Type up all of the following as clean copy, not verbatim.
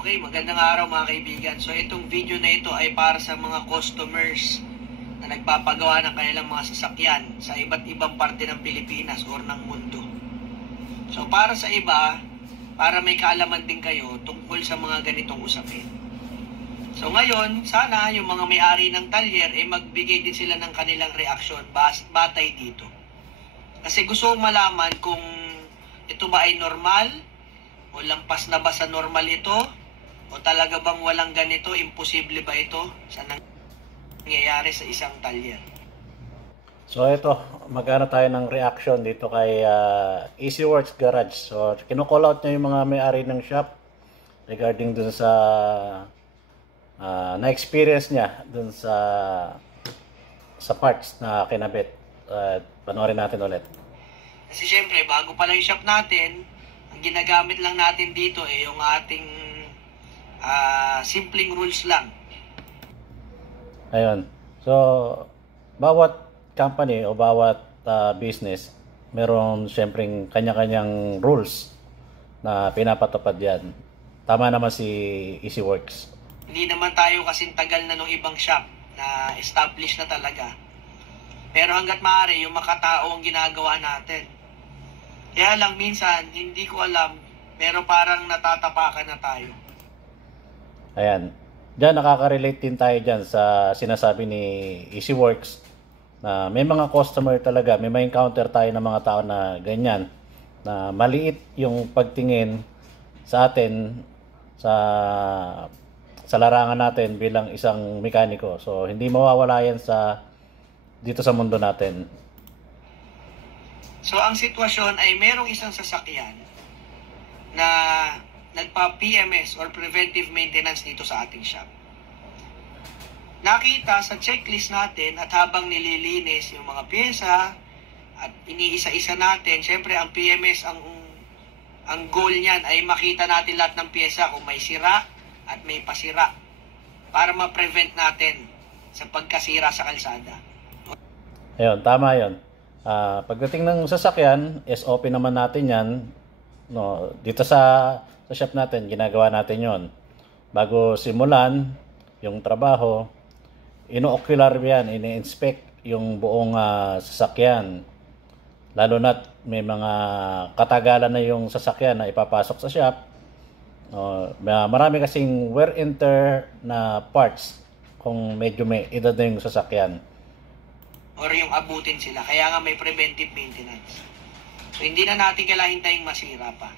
Okay, magandang araw mga kaibigan. So itong video na ito ay para sa mga customers na nagpapagawa ng kanilang mga sasakyan sa iba't ibang parte ng Pilipinas or ng mundo. So para sa iba, para may kaalaman din kayo tungkol sa mga ganitong usapin. So ngayon, sana yung mga may-ari ng talyer ay magbigay din sila ng kanilang reaksyon batay dito. Kasi gusto kong malaman kung ito ba ay normal o lampas na ba sa normal ito o talaga bang walang ganito, imposible ba ito sa nangyayari sa isang talyer. So ito, magkano tayo ng reaction dito kay EasyWorks Garage. So kino-call out niya yung mga may-ari ng shop regarding dun sa na-experience niya dun sa parts na kinabit. Panoorin natin ulit. Kasi syempre, bago pa lang yung shop natin, ang ginagamit lang natin dito ay yung ating simpleng rules lang. Ayun. So, bawat company o bawat business, meron syempreng kanya-kanyang rules na pinapatupad yan. Tama naman si EasyWorks. Hindi naman tayo kasing tagal na nung ibang shop na established na talaga. Pero hanggat maaari, yung makatao ang ginagawa natin. Kaya lang minsan, hindi ko alam, pero parang natatapakan na tayo. Ayan. Diyan, nakaka-relate din tayo dyan sa sinasabi ni EasyWorks na may mga customer talaga, may ma-encounter tayo ng mga tao na ganyan, na maliit yung pagtingin sa atin sa larangan natin bilang isang mekaniko. So, hindi mawawala yan dito sa mundo natin. So, ang sitwasyon ay merong isang sasakyan na nagpa-PMS or preventive maintenance dito sa ating shop. Nakita sa checklist natin at habang nililinis yung mga pyesa at iniisa-isa natin, syempre ang PMS, ang goal niyan ay makita natin lahat ng pyesa kung may sira at may pasira para ma-prevent natin sa pagkasira sa kalsada. Ayun, tama yun. Pagdating ng sasakyan, SOP naman natin yan. No, dito sa shop natin, ginagawa natin yon. Bago simulan yung trabaho, ino-ocular yan, ini-inspect yung buong sasakyan. Lalo na't may mga katagalan na yung sasakyan na ipapasok sa shop. Marami kasing wear and tear na parts kung medyo may edad na yung sasakyan. Or yung abutin sila. Kaya nga may preventive maintenance. So, hindi na natin kailangan hintaying masira pa.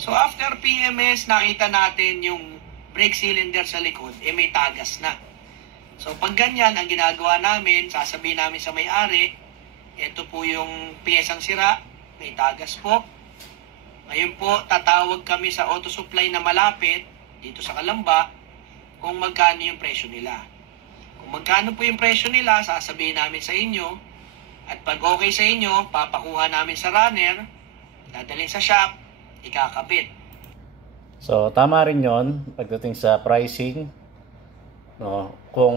So, after PMS, nakita natin yung brake cylinder sa likod, may tagas na. So, pag ganyan, ang ginagawa namin, sasabihin namin sa may-ari, ito po yung piyesang sira, may tagas po. Ngayon po, tatawag kami sa auto supply na malapit, dito sa Kalamba, kung magkano yung presyo nila. Kung magkano po yung presyo nila, sasabihin namin sa inyo. At pag okay sa inyo, papakuha namin sa runner, dadalhin sa shop, ikakabit. So, tama rin yon pagdating sa pricing. No, kung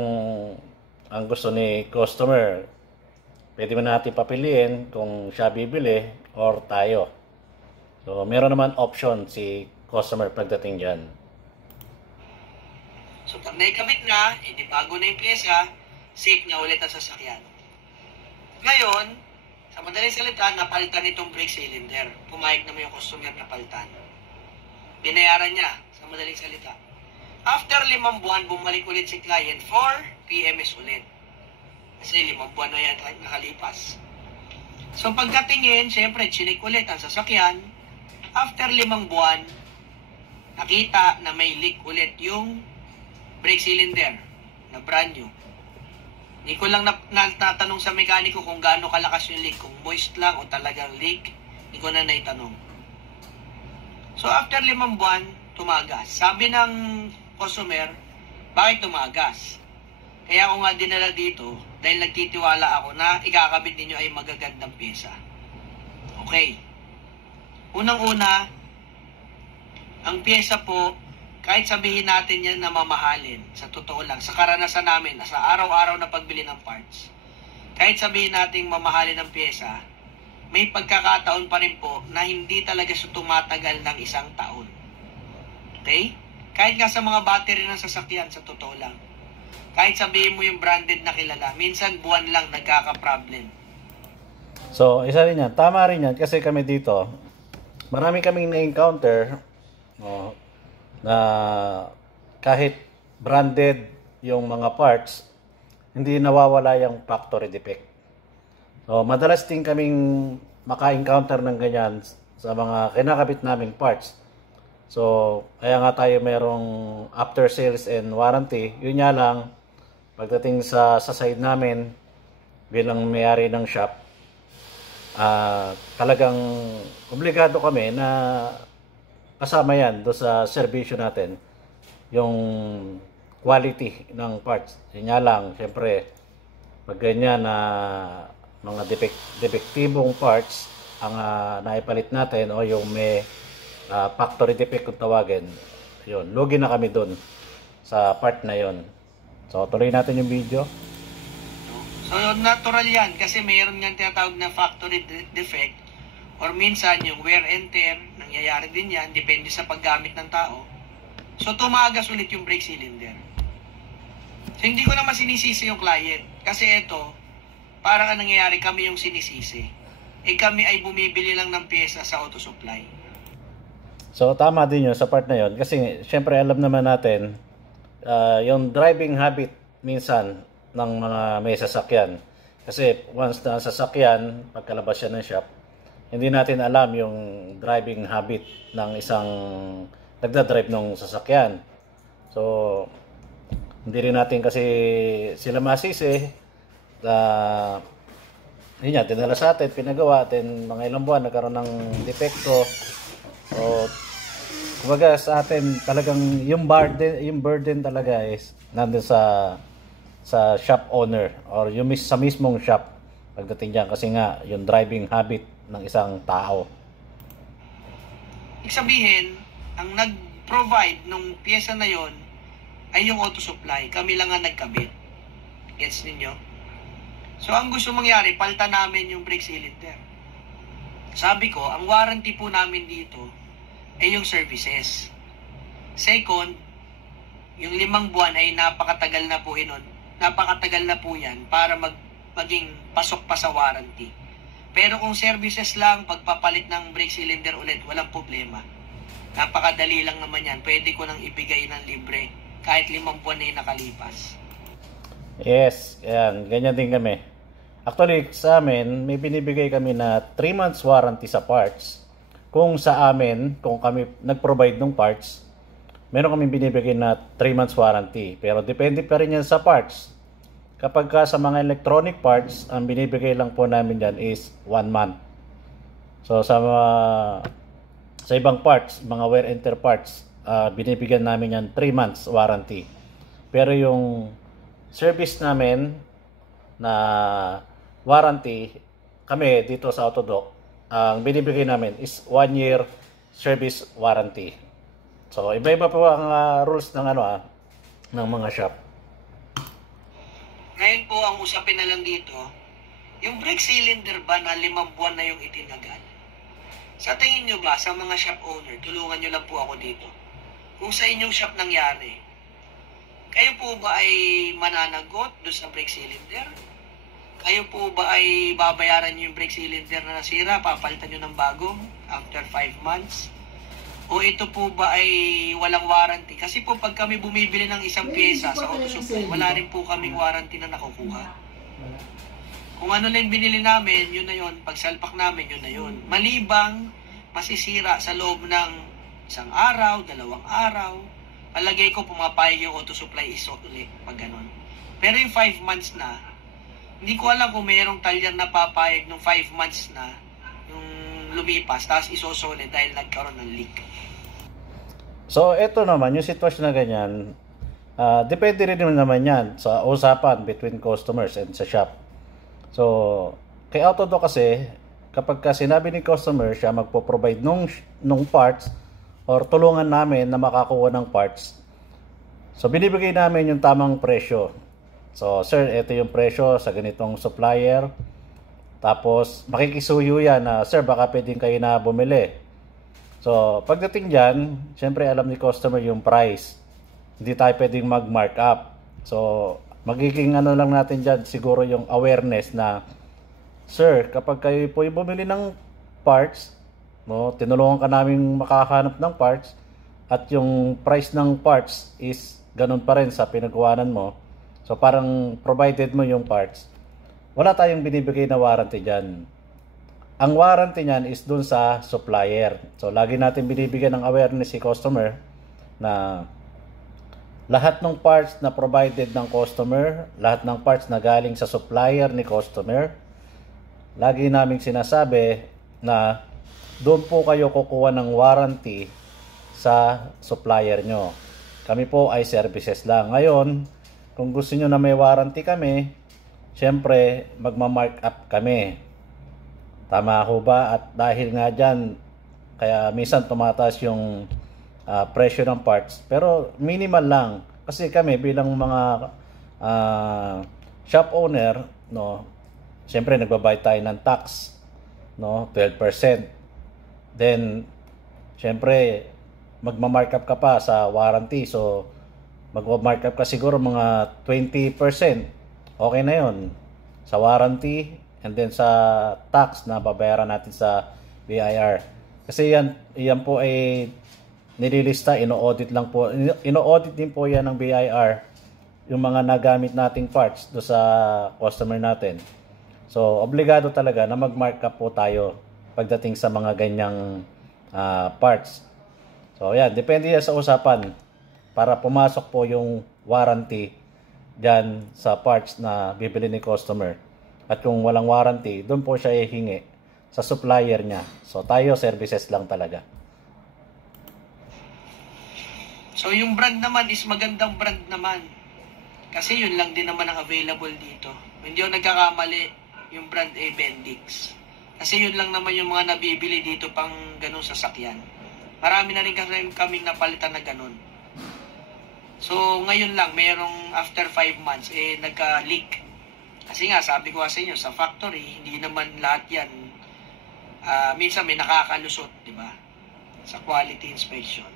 ang gusto ni customer, pwede mo natin papiliin kung siya bibili or tayo. So, meron naman option si customer pagdating dyan. So, pag naikabit na, hindi bago na yung pyesa, safe na ulit ang sasakyan. Ngayon, sa madaling salita, napalitan itong brake cylinder. Pumayag naman yung customer na palitan. Binayaran niya, sa madaling salita. After 5 buwan, bumalik ulit si client for PMS ulit. Kasi 5 buwan na yan nakalipas. So, pagkatingin, syempre, chinik ulit ang sasakyan. After 5 buwan, nakita na may leak ulit yung brake cylinder na brand new. Hindi ko lang natanong sa mekaniko kung gaano kalakas yung leak, kung moist lang o talagang leak. Hindi ko na naitanong. So after 5 buwan, tumagas. Sabi ng customer, bakit tumagas? Kaya ako nga dinala dito dahil nagtitiwala ako na ikakabit ninyo ay magagandang pyesa. Okay. Unang-una, ang pyesa po, kahit sabihin natin yan na mamahalin, sa totoo lang, sa karanasan namin, sa araw-araw na pagbili ng parts, kahit sabihin natin mamahalin ng pyesa, may pagkakataon pa rin po na hindi talaga siya tumatagal ng 1 taon. Okay? Kahit nga sa mga battery ng sasakyan, sa totoo lang. Kahit sabihin mo yung branded na kilala, minsan buwan lang nagkaka-problem. So, isa rin yan. Tama rin yan kasi kami dito, marami kaming na-encounter no, na kahit branded yung mga parts, hindi nawawala yung factory defect. So, madalas din kaming maka-encounter ng ganyan sa mga kinakabit naming parts. So, kaya nga tayo merong after sales and warranty. Yun nga lang, pagdating sa side namin, bilang may-ari ng shop, talagang obligado kami na kasama yan do sa serbisyo natin, yung quality ng parts. Yun nga lang, syempre, pag ganyan na mga depektibong parts ang naipalit natin o yung may factory defect kung tawagin, yun, lugi na kami dun sa part na yun. So, tuloy natin yung video. So, natural yan kasi mayroon nga tinatawag na factory defect or minsan yung wear and tear, nangyayari din yan, depende sa paggamit ng tao. So, tumagas ulit yung brake cylinder. So, hindi ko naman sinisisi yung client kasi ito, parang nangyayari kami yung sinisisi. Kami ay bumibili lang ng pyesa sa auto supply. So, tama din yun sa part na yun. Kasi, syempre, alam naman natin, yung driving habit minsan ng mga may sasakyan. Kasi, once na sasakyan, pagkalabas siya ng shop, hindi natin alam yung driving habit ng isang nagdadrive ng sasakyan. So, hindi rin natin kasi sila masisi. Yun yan, dinala sa atin, pinagawa, atin mga ilang buwan, nagkaroon ng depekto. So, kumbaga sa atin talagang yung burden talaga is nandun sa shop owner or yung sa mismong shop pagdating diyan kasi nga yung driving habit ng isang tao. Ibig sabihin, ang nag-provide ng pyesa na yon ay yung auto supply. Kami lang ang nagkabit. Gets ninyo? So, ang gusto mangyari, palitan namin yung brake cylinder. Sabi ko, ang warranty po namin dito ay yung services. Second, yung 5 buwan ay napakatagal na po inon. Napakatagal na po yan para maging pasok pa sa warranty. Pero kung services lang, pagpapalit ng brake cylinder ulit, walang problema. Napakadali lang naman yan. Pwede ko nang ibigay ng libre kahit 5 buwan na yung nakalipas. Yes, yan. Ganyan din kami. Actually, sa amin, may binibigay kami na 3 months warranty sa parts. Kung sa amin, kung kami nag-provide ng parts, meron kami binibigay na 3 months warranty. Pero depende pa rin yan sa parts. Kapag sa mga electronic parts, ang binibigay lang po namin dyan is 1 month. So sa ibang parts, mga wear and tear parts, binibigyan namin yan 3 months warranty. Pero yung service namin na warranty, kami dito sa Autodoc, ang binibigay namin is 1 year service warranty. So, iba-iba po ang rules ng ng mga shop. Ngayon po, ang usapin na lang dito, yung brake cylinder ba na 5 buwan na yung itinagal? Sa tingin nyo ba, sa mga shop owner, tulungan nyo lang po ako dito. Kung sa inyong shop nangyari, kayo po ba ay mananagot doon sa brake cylinder? Kayo po ba ay babayaran nyo yung brake cylinder na nasira, papalitan nyo ng bago after 5 months? O ito po ba ay walang warranty? Kasi po pag kami bumibili ng isang pyesa sa auto supply, wala rin po kaming warranty na nakukuha. Kung ano lang binili namin, yun na yun. Pag salpak namin, yun na yun. Malibang masisira sa loob ng 1 araw, 2 araw, palagay ko pumapayag yung auto supply isot ulit pag ganun. Pero yung 5 months na, hindi ko alam kung mayroong talyer na papayag ng 5 months na yung lumipas, tapos isosolid dahil nagkaroon ng leak. So, ito naman, yung sitwasyon na ganyan, depende rin naman yan sa usapan between customers and sa shop. So, kay Autodoc kasi, kapag sinabi ni customer siya magpo-provide nung parts or tulungan namin na makakuha ng parts, so binibigay namin yung tamang presyo. So, sir, ito yung presyo sa ganitong supplier. Tapos, makikisuyo yan na, sir, baka pwedeng kayo na bumili. So, pagdating dyan, syempre alam ni customer yung price. Hindi tayo pwedeng mag-markup. So, magiging ano lang natin dyan, siguro yung awareness na, Sir, kapag kayo po yung bumili ng parts, no, tinulungan ka namin makahanap ng parts, at yung price ng parts is ganun pa rin sa pinagawanan mo. So, parang provided mo yung parts. Wala tayong binibigay na warranty dyan. Ang warranty niyan is dun sa supplier. So, lagi natin binibigyan ng awareness si customer na lahat ng parts na provided ng customer, lahat ng parts na galing sa supplier ni customer, lagi naming sinasabi na doon po kayo kukuha ng warranty sa supplier nyo. Kami po ay services lang. Ngayon, kung gusto nyo na may warranty kami, syempre magma-mark up kami. Tama ho ba? At dahil nga dyan, kaya minsan tumataas yung presyo ng parts. Pero minimal lang. Kasi kami bilang mga shop owner, no, siyempre nagbabayad tayo ng tax, no, 12%. Then, siyempre, magma-markup ka pa sa warranty. So, magma-markup ka siguro mga 20%. Okay na yon sa warranty. And then sa tax na babayaran natin sa BIR. Kasi yan po ay nililista, ino-audit lang po. Ino-audit din po yan ng BIR yung mga nagamit nating parts do sa customer natin. So, obligado talaga na mag-markup po tayo pagdating sa mga ganyang parts. So, yan. Depende yan sa usapan para pumasok po yung warranty dyan sa parts na bibili ni customer. At kung walang warranty, doon po siya ihingi sa supplier niya. So, tayo services lang talaga. So, yung brand naman is magandang brand naman. Kasi yun lang din naman ang available dito. Hindi ako nagkakamali, yung brand ay Bendix. Kasi yun lang naman yung mga nabibili dito pang ganun sasakyan. Marami na rin kaming napalitan na ganun. So, ngayon lang, mayroong after 5 months, nagka-leak. Kasi nga, sabi ko sa inyo, sa factory, hindi naman lahat yan. Minsan may nakakalusot, di ba? Sa quality inspection.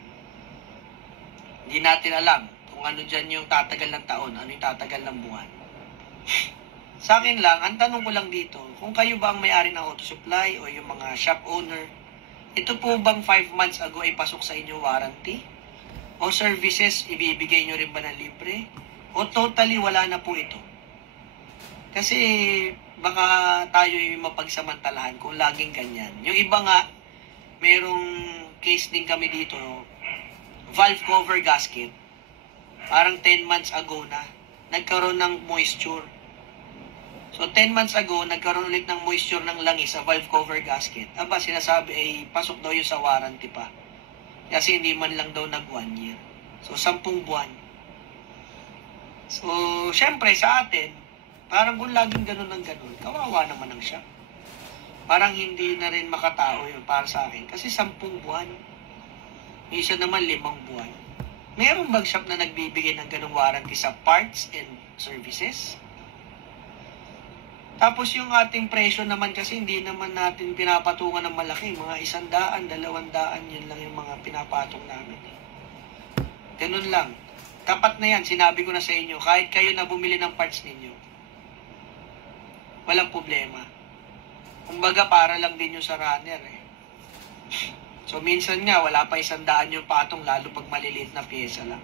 Hindi natin alam kung ano dyan yung tatagal ng taon, ano yung tatagal ng buwan. Sa akin lang, ang tanong ko lang dito, kung kayo ba ang may-ari ng auto supply o yung mga shop owner, ito po bang 5 months ago ay pasok sa inyo warranty? O services, ibibigay nyo rin ba ng libre? O totally wala na po ito? Kasi baka tayo yung mapagsamantalahan kung laging ganyan. Yung iba nga, merong case din kami dito, valve cover gasket. Parang 10 months ago na, nagkaroon ng moisture. So 10 months ago, nagkaroon ulit ng moisture ng langis sa valve cover gasket. Aba, sinasabi ay pasok daw yun sa warranty pa. Kasi hindi man lang daw nag 1 year. So 10 buwan. So, syempre sa atin, parang kung laging ganun ng ganun, kawawa naman ang shop. Parang hindi na rin makatao yun para sa akin. Kasi 10 buwan. May isa naman 5 buwan. Meron bang shop na nagbibigay ng ganung warranty sa parts and services? Tapos yung ating presyo naman kasi hindi naman natin pinapatungan ng malaki. Mga 100, 200, yun lang yung mga pinapatong namin. Ganun lang. Tapat na yan, sinabi ko na sa inyo, kahit kayo na bumili ng parts ninyo, walang problema. Kumbaga, para lang din yung sa runner eh. So, minsan nga, wala pa 100 yung patong, lalo pag maliliit na pyesa lang.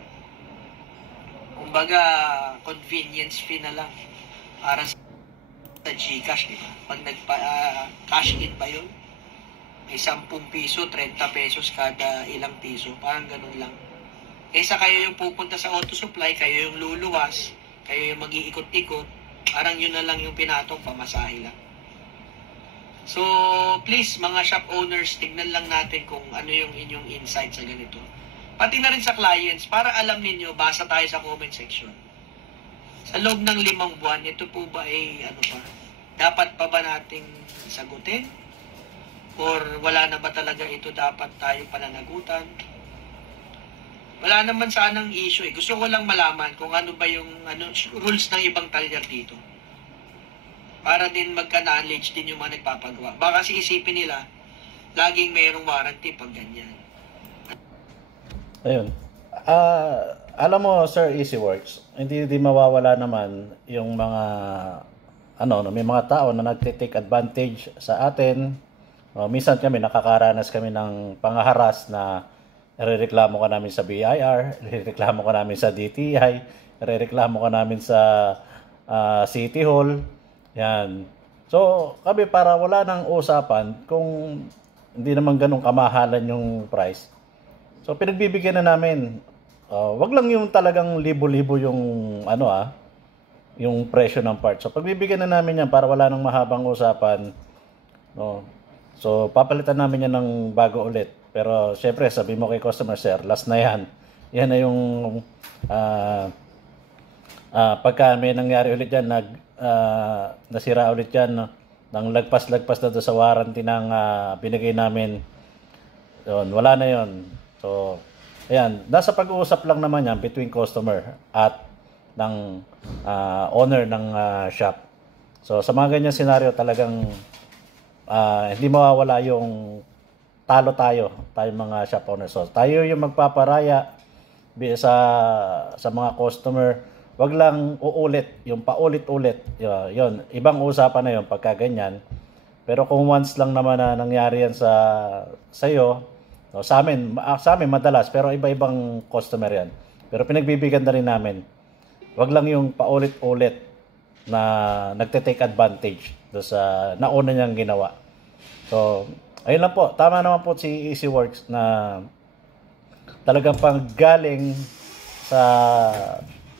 Kumbaga, convenience fee na lang. Para sa GCash, di ba? Pag cash in ba yun? May 10 piso, 30 pesos kada ilang piso. Parang ganun lang. Kaysa kayo yung pupunta sa auto supply, kayo yung luluwas, kayo yung mag-iikot-ikot, parang yun na lang yung pinatong, pamasahe lang. So, please, mga shop owners, tignan lang natin kung ano yung inyong insight sa ganito. Pati na rin sa clients, para alam ninyo, basa tayo sa comment section. Sa loob ng 5 buwan, ito po ba ay, ano pa, dapat pa ba nating sagutin? Or wala na ba talaga ito dapat tayo pananagutan? Wala naman sanang issue eh. Gusto ko lang malaman kung ano ba yung rules ng ibang talyer dito. Para din magka-knowledge din yung mga nagpapagawa. Baka kasi isipin nila, laging mayroong warranty pag ganyan. Ayun. Alam mo, Sir Easyworks, hindi mawawala naman yung mga may mga tao na nagte-take advantage sa atin. Minsan nakakaranas kami ng pangaharas na irereklamo ka namin sa BIR, irereklamo ka namin sa DTI, irereklamo ka namin sa City Hall. Yan. So, kami para wala nang usapan kung hindi naman ganun kamahalan yung price. So, pinagbibigyan na namin. Wag lang yung talagang libo-libo yung yung presyo ng part. So, pagbibigyan na namin yan para wala nang mahabang usapan. No? So, papalitan namin yan ng bago ulit. Pero, syempre, sabi mo kay customer, sir, last na yan. Yan na yung pagka may nangyari ulit yan, nasira ulit yan, nang lagpas-lagpas na doon sa warranty ng binigay namin. Yun, wala na yon. So, ayan, nasa pag-uusap lang naman yan between customer at ng owner ng shop. So, sa mga ganyan scenario talagang hindi mawawala yung talo tayo mga shop owner. So, tayo yung magpaparaya sa mga customer. Wag lang uulit, yung paulit-ulit. Yun, ibang usapan na yun pagka ganyan. Pero kung once lang naman na nangyari yan sa iyo, sa amin madalas, pero iba-ibang customer yan. Pero pinagbibigyan na rin namin. Wag lang yung paulit-ulit na nagte-take advantage do sa nauna niyang ginawa. So, ayun lang po. Tama naman po si Easyworks na talagang panggaling sa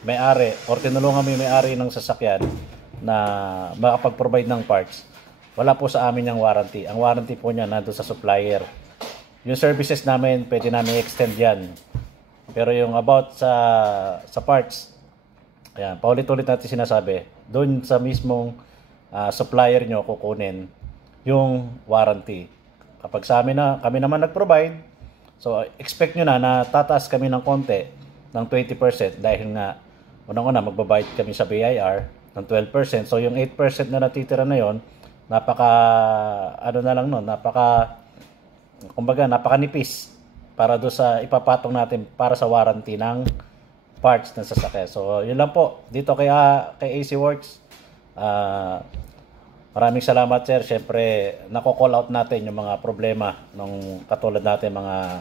may-ari or tinulungan mo yung may-ari ng sasakyan na makapag-provide ng parts. Wala po sa amin yung warranty. Ang warranty po niya nandun sa supplier. Yung services namin, pwede namin extend yan. Pero yung about sa parts, ayan, paulit-ulit natin sinasabi, doon sa mismong supplier nyo kukunin yung warranty. Kapag sa amin kami naman nag-provide, so expect nyo na tataas kami ng konti ng 20% dahil nga unang-una magbabayad kami sa BIR ng 12%. So yung 8% na natitira na yon, napakanipis para do sa ipapatong natin para sa warranty ng parts ng sasakyan. So yun lang po dito kay Easyworks. Maraming salamat, sir. Syempre nako-call out natin yung mga problema ng katulad natin mga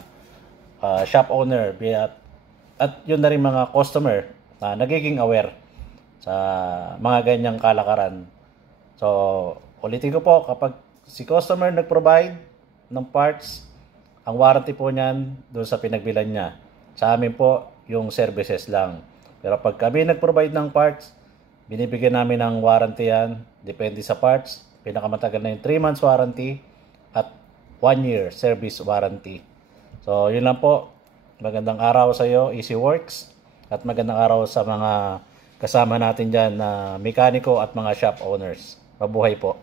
shop owner at yun na rin mga customer na nagiging aware sa mga ganyang kalakaran. So, ulitin ko po, kapag si customer nag-provide ng parts, ang warranty po niyan doon sa pinagbilan niya. Sa amin po, yung services lang. Pero pag kami nag-provide ng parts, binibigyan namin ng warranty yan. Depende sa parts. Pinakamatagal na yung 3 months warranty at 1 year service warranty. So, yun lang po. Magandang araw sa iyo, Easyworks. At magandang araw sa mga kasama natin dyan na mekaniko at mga shop owners. Mabuhay po.